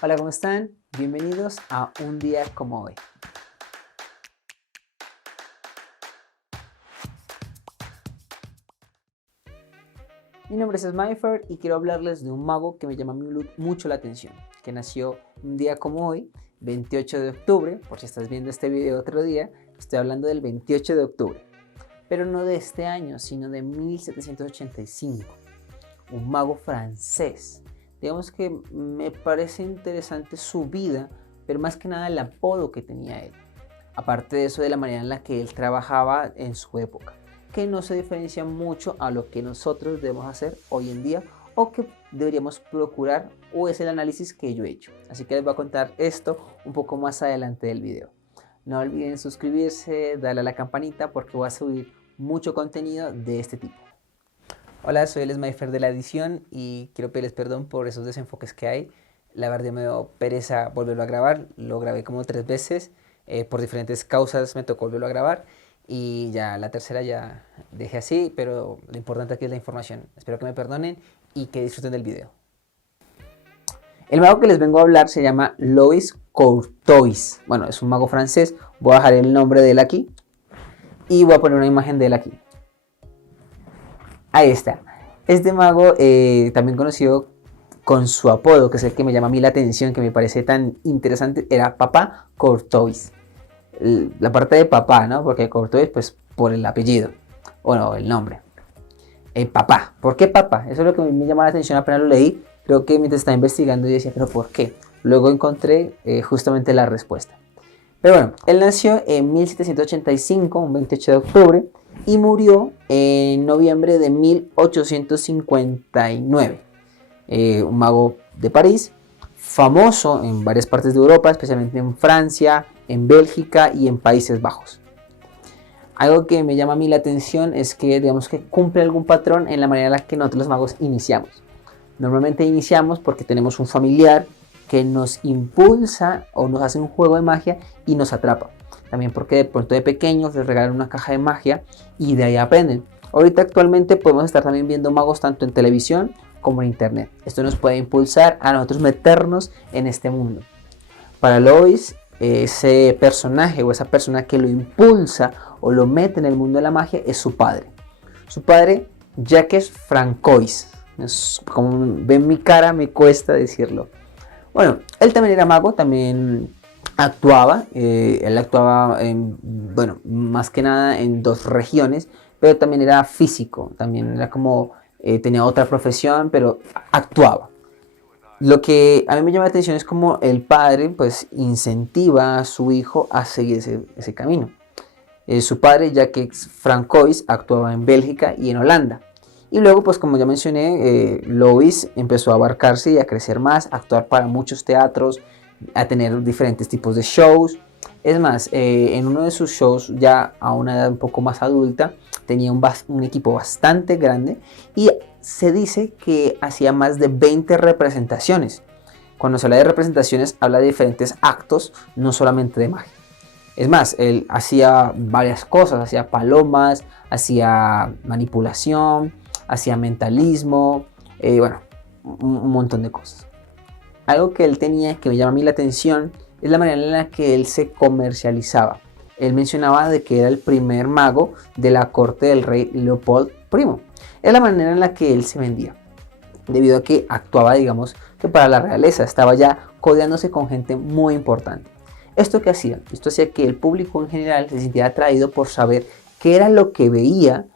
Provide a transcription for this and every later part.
Hola, ¿cómo están? Bienvenidos a un día como hoy. Mi nombre es Smifer y quiero hablarles de un mago que me llama mucho la atención, que nació un día como hoy, 28 de octubre, por si estás viendo este video otro día, estoy hablando del 28 de octubre, pero no de este año, sino de 1785, un mago francés. Digamos que me parece interesante su vida, pero más que nada el apodo que tenía él. Aparte de eso, de la manera en la que él trabajaba en su época, que no se diferencia mucho a lo que nosotros debemos hacer hoy en día o que deberíamos procurar, o es el análisis que yo he hecho. Así que les voy a contar esto un poco más adelante del video. No olviden suscribirse, darle a la campanita porque voy a subir mucho contenido de este tipo. Hola, soy el Smifer de la edición y quiero pedirles perdón por esos desenfoques que hay. La verdad me dio pereza volverlo a grabar, lo grabé como 3 veces, por diferentes causas me tocó volverlo a grabar y ya la tercera ya dejé así, pero lo importante aquí es la información. Espero que me perdonen y que disfruten del video. El mago que les vengo a hablar se llama Louis Courtois. Bueno, es un mago francés, voy a dejar el nombre de él aquí y voy a poner una imagen de él aquí. Ahí está. Este mago, también conocido con su apodo, que es el que me llama a mí la atención, que me parece tan interesante, era Papá Courtois. La parte de papá, ¿no? Porque Courtois, pues por el apellido, bueno, el nombre. Papá, ¿por qué papá? Eso es lo que me llamó la atención apenas lo leí. Creo que mientras estaba investigando yo decía, pero ¿por qué? Luego encontré justamente la respuesta. Pero bueno, él nació en 1785, un 28 de octubre, y murió en noviembre de 1859. Un mago de París, famoso en varias partes de Europa, especialmente en Francia, en Bélgica y en Países Bajos. Algo que me llama a mí la atención es que, digamos, que cumple algún patrón en la manera en la que nosotros los magos iniciamos. Normalmente iniciamos porque tenemos un familiar que nos impulsa o nos hace un juego de magia y nos atrapa. También porque de pronto de pequeños les regalan una caja de magia y de ahí aprenden. Ahorita actualmente podemos estar también viendo magos tanto en televisión como en internet. Esto nos puede impulsar a nosotros meternos en este mundo. Para Lois, ese personaje o esa persona que lo impulsa o lo mete en el mundo de la magia es su padre. Su padre, Jacques Francois. Como ven mi cara, me cuesta decirlo. Bueno, él también era mago, también actuaba. Él actuaba, bueno, más que nada en 2 regiones, pero también era físico, también era como, tenía otra profesión, pero actuaba. Lo que a mí me llama la atención es como el padre pues incentiva a su hijo a seguir ese camino. Su padre, Jacques Francois, actuaba en Bélgica y en Holanda. Y luego, pues como ya mencioné, Louis empezó a abarcarse y a crecer más, a actuar para muchos teatros, a tener diferentes tipos de shows. Es más, en uno de sus shows, ya a una edad un poco más adulta, tenía un equipo bastante grande y se dice que hacía más de 20 representaciones. Cuando se habla de representaciones, habla de diferentes actos, no solamente de magia. Es más, él hacía varias cosas, hacía palomas, hacía manipulación, hacía mentalismo, bueno, un montón de cosas. Algo que él tenía que me llama a mí la atención es la manera en la que él se comercializaba. Él mencionaba de que era el primer mago de la corte del rey Leopold I. Es la manera en la que él se vendía, debido a que actuaba, digamos, que para la realeza, estaba ya codeándose con gente muy importante. ¿Esto qué hacía? Esto hacía que el público en general se sintiera atraído por saber qué era lo que veía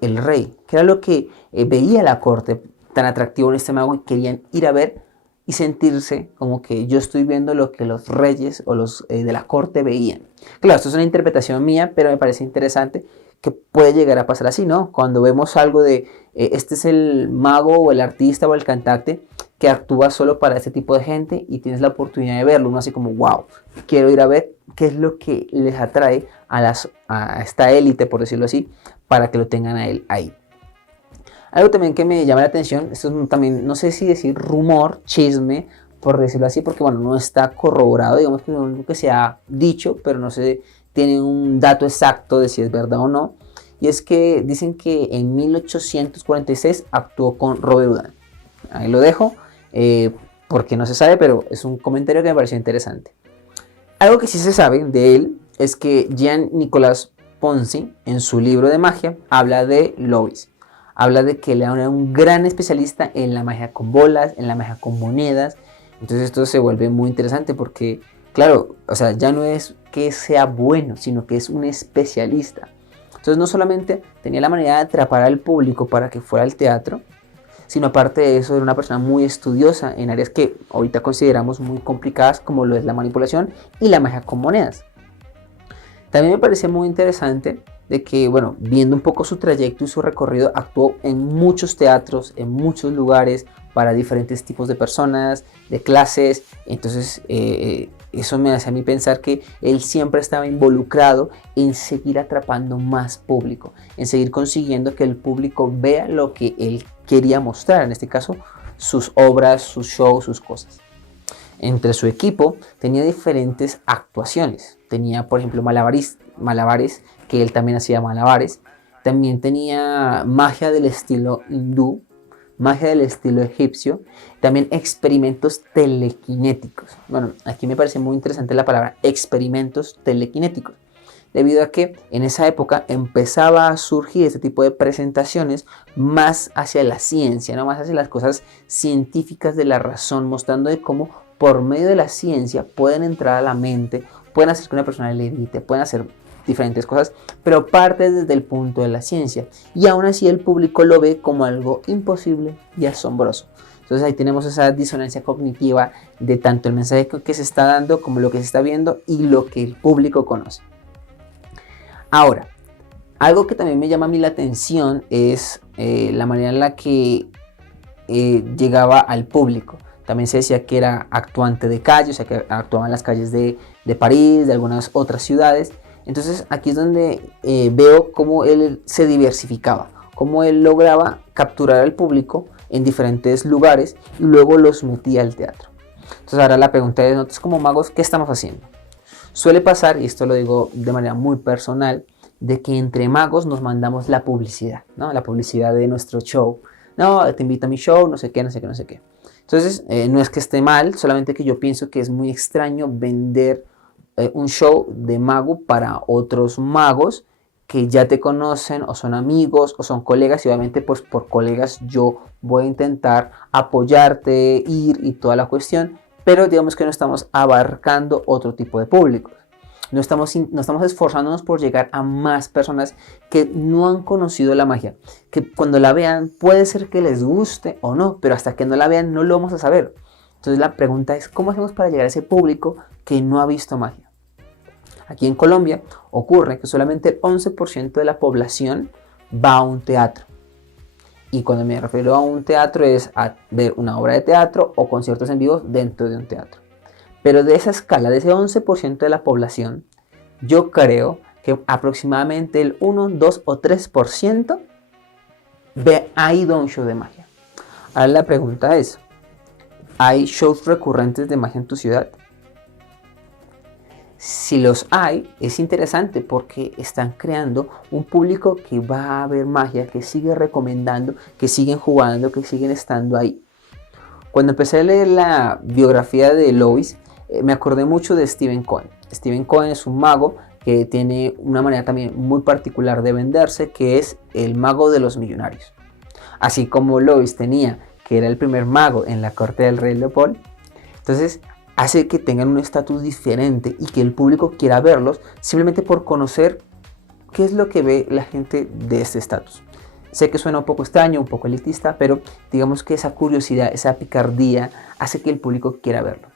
el rey, qué era lo que veía la corte tan atractivo en este mago y querían ir a ver y sentirse como que yo estoy viendo lo que los reyes o los de la corte veían. Claro, esto es una interpretación mía, pero me parece interesante que puede llegar a pasar así, ¿no? Cuando vemos algo de este es el mago o el artista o el cantante que actúa solo para este tipo de gente y tienes la oportunidad de verlo, uno así como wow, quiero ir a ver qué es lo que les atrae a esta élite, por decirlo así, para que lo tengan a él ahí. Algo también que me llama la atención, esto es también, no sé si decir rumor, chisme, por decirlo así, porque bueno, no está corroborado, digamos que es lo que se ha dicho, pero no se tiene un dato exacto de si es verdad o no, y es que dicen que en 1846 actuó con Robert Houdin. Ahí lo dejo. porque no se sabe, pero es un comentario que me pareció interesante. Algo que sí se sabe de él es que Jean-Nicolas Ponce, en su libro de magia, habla de Lois. Habla de que él era un gran especialista en la magia con bolas, en la magia con monedas. Entonces esto se vuelve muy interesante porque, claro, o sea, ya no es que sea bueno, sino que es un especialista. Entonces no solamente tenía la manera de atrapar al público para que fuera al teatro, sino aparte de eso era una persona muy estudiosa en áreas que ahorita consideramos muy complicadas, como lo es la manipulación y la magia con monedas. También me parece muy interesante de que, bueno, viendo un poco su trayecto y su recorrido, actuó en muchos teatros, en muchos lugares, para diferentes tipos de personas, de clases. Entonces eso me hace a mí pensar que él siempre estaba involucrado en seguir atrapando más público, en seguir consiguiendo que el público vea lo que él quería mostrar, en este caso sus obras, sus shows, sus cosas. Entre su equipo tenía diferentes actuaciones. Tenía, por ejemplo, malabares, que él también hacía malabares. También tenía magia del estilo hindú, magia del estilo egipcio. También experimentos telequinéticos. Bueno, aquí me parece muy interesante la palabra experimentos telequinéticos, debido a que en esa época empezaba a surgir este tipo de presentaciones más hacia la ciencia, ¿no? Más hacia las cosas científicas de la razón, mostrando de cómo por medio de la ciencia pueden entrar a la mente, pueden hacer que una persona levite, pueden hacer diferentes cosas, pero parte desde el punto de la ciencia. Y aún así el público lo ve como algo imposible y asombroso. Entonces ahí tenemos esa disonancia cognitiva de tanto el mensaje que se está dando como lo que se está viendo y lo que el público conoce. Ahora, algo que también me llama a mí la atención es la manera en la que llegaba al público. También se decía que era actuante de calle, o sea que actuaba en las calles de París, de algunas otras ciudades. Entonces aquí es donde veo cómo él se diversificaba, cómo él lograba capturar al público en diferentes lugares y luego los metía al teatro. Entonces ahora la pregunta es, nosotros como magos, ¿qué estamos haciendo? Suele pasar, y esto lo digo de manera muy personal, de que entre magos nos mandamos la publicidad, ¿no? La publicidad de nuestro show. No, te invito a mi show, no sé qué, no sé qué, no sé qué. Entonces, no es que esté mal, solamente que yo pienso que es muy extraño vender un show de mago para otros magos que ya te conocen o son amigos o son colegas, y obviamente pues por colegas yo voy a intentar apoyarte, ir y toda la cuestión, pero digamos que no estamos abarcando otro tipo de público. No estamos esforzándonos por llegar a más personas que no han conocido la magia, que cuando la vean puede ser que les guste o no, pero hasta que no la vean no lo vamos a saber. Entonces la pregunta es, ¿cómo hacemos para llegar a ese público que no ha visto magia? Aquí en Colombia ocurre que solamente el 11% de la población va a un teatro. Y cuando me refiero a un teatro es a ver una obra de teatro o conciertos en vivo dentro de un teatro. Pero de esa escala, de ese 11% de la población, yo creo que aproximadamente el 1, 2 o 3% ha ido a un show de magia. Ahora la pregunta es, ¿hay shows recurrentes de magia en tu ciudad? Si los hay, es interesante porque están creando un público que va a ver magia, que sigue recomendando, que siguen jugando, que siguen estando ahí. Cuando empecé a leer la biografía de Lois, me acordé mucho de Steven Cohen. Steven Cohen es un mago que tiene una manera también muy particular de venderse, que es el mago de los millonarios. Así como Lois tenía, que era el primer mago en la corte del rey Leopold, entonces hace que tengan un estatus diferente y que el público quiera verlos simplemente por conocer qué es lo que ve la gente de este estatus. Sé que suena un poco extraño, un poco elitista, pero digamos que esa curiosidad, esa picardía hace que el público quiera verlo.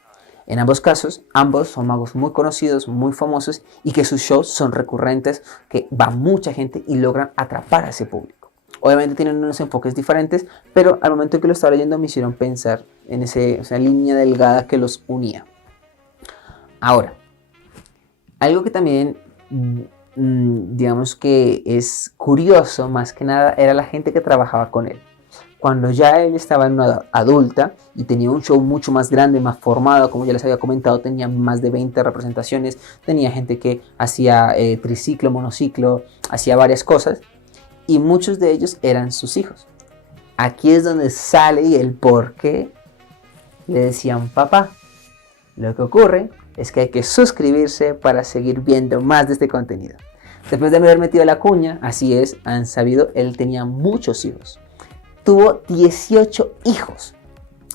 En ambos casos, ambos son magos muy conocidos, muy famosos y que sus shows son recurrentes, que va mucha gente y logran atrapar a ese público. Obviamente tienen unos enfoques diferentes, pero al momento que lo estaba leyendo me hicieron pensar en esa línea delgada que los unía. Ahora, algo que también digamos que es curioso más que nada era la gente que trabajaba con él. Cuando ya él estaba en una edad adulta y tenía un show mucho más grande, más formado, como ya les había comentado, tenía más de 20 representaciones, tenía gente que hacía triciclo, monociclo, hacía varias cosas y muchos de ellos eran sus hijos. Aquí es donde sale el por qué le decían papá. Lo que ocurre es que hay que suscribirse para seguir viendo más de este contenido. Después de haber metido la cuña, así es, han sabido, él tenía muchos hijos. Tuvo 18 hijos.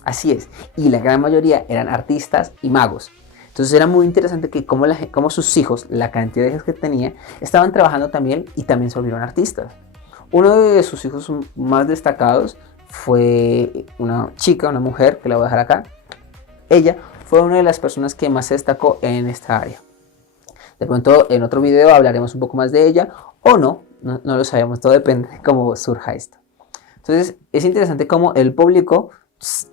Así es. Y la gran mayoría eran artistas y magos. Entonces era muy interesante que como sus hijos, la cantidad de hijos que tenía, estaban trabajando también y también se volvieron artistas. Uno de sus hijos más destacados fue una chica, una mujer, que la voy a dejar acá. Ella fue una de las personas que más se destacó en esta área. De pronto en otro video hablaremos un poco más de ella o no lo sabemos, todo depende de cómo surja esto. Entonces es interesante cómo el público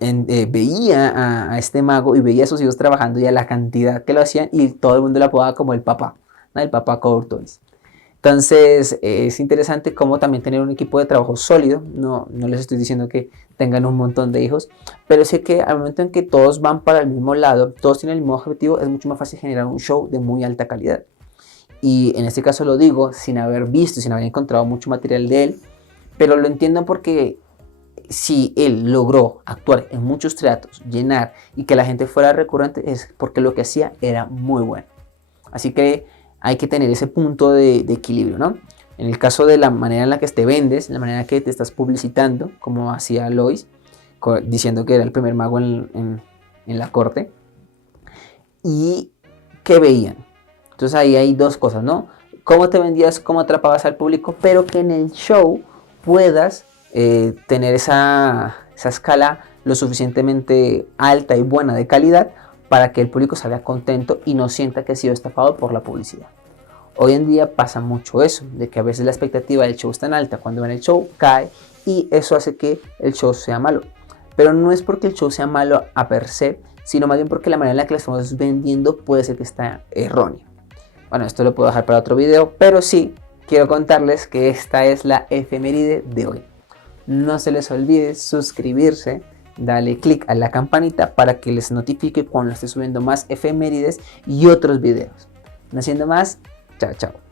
veía a este mago y veía a sus hijos trabajando y a la cantidad que lo hacían y todo el mundo lo apodaba como el papá, ¿no? El papá Courtois. Entonces es interesante cómo también tener un equipo de trabajo sólido. No les estoy diciendo que tengan un montón de hijos, pero sé que al momento en que todos van para el mismo lado, todos tienen el mismo objetivo, es mucho más fácil generar un show de muy alta calidad. Y en este caso lo digo sin haber visto, sin haber encontrado mucho material de él, pero lo entiendo porque si él logró actuar en muchos teatros, llenar y que la gente fuera recurrente, es porque lo que hacía era muy bueno. Así que hay que tener ese punto de equilibrio, ¿no? En el caso de la manera en la que te vendes, la manera en la que te estás publicitando, como hacía Lois, diciendo que era el primer mago en la corte, y qué veían. Entonces ahí hay dos cosas, ¿no? Cómo te vendías, cómo atrapabas al público, pero que en el show puedas tener esa escala lo suficientemente alta y buena de calidad para que el público salga contento y no sienta que ha sido estafado por la publicidad. Hoy en día pasa mucho eso, de que a veces la expectativa del show es tan alta, cuando ven el show cae y eso hace que el show sea malo. Pero no es porque el show sea malo a per se, sino más bien porque la manera en la que lo estamos vendiendo puede ser que está errónea. Bueno, esto lo puedo dejar para otro video, pero sí quiero contarles que esta es la efeméride de hoy. No se les olvide suscribirse, dale click a la campanita para que les notifique cuando esté subiendo más efemérides y otros videos. No siendo más, chao, chao.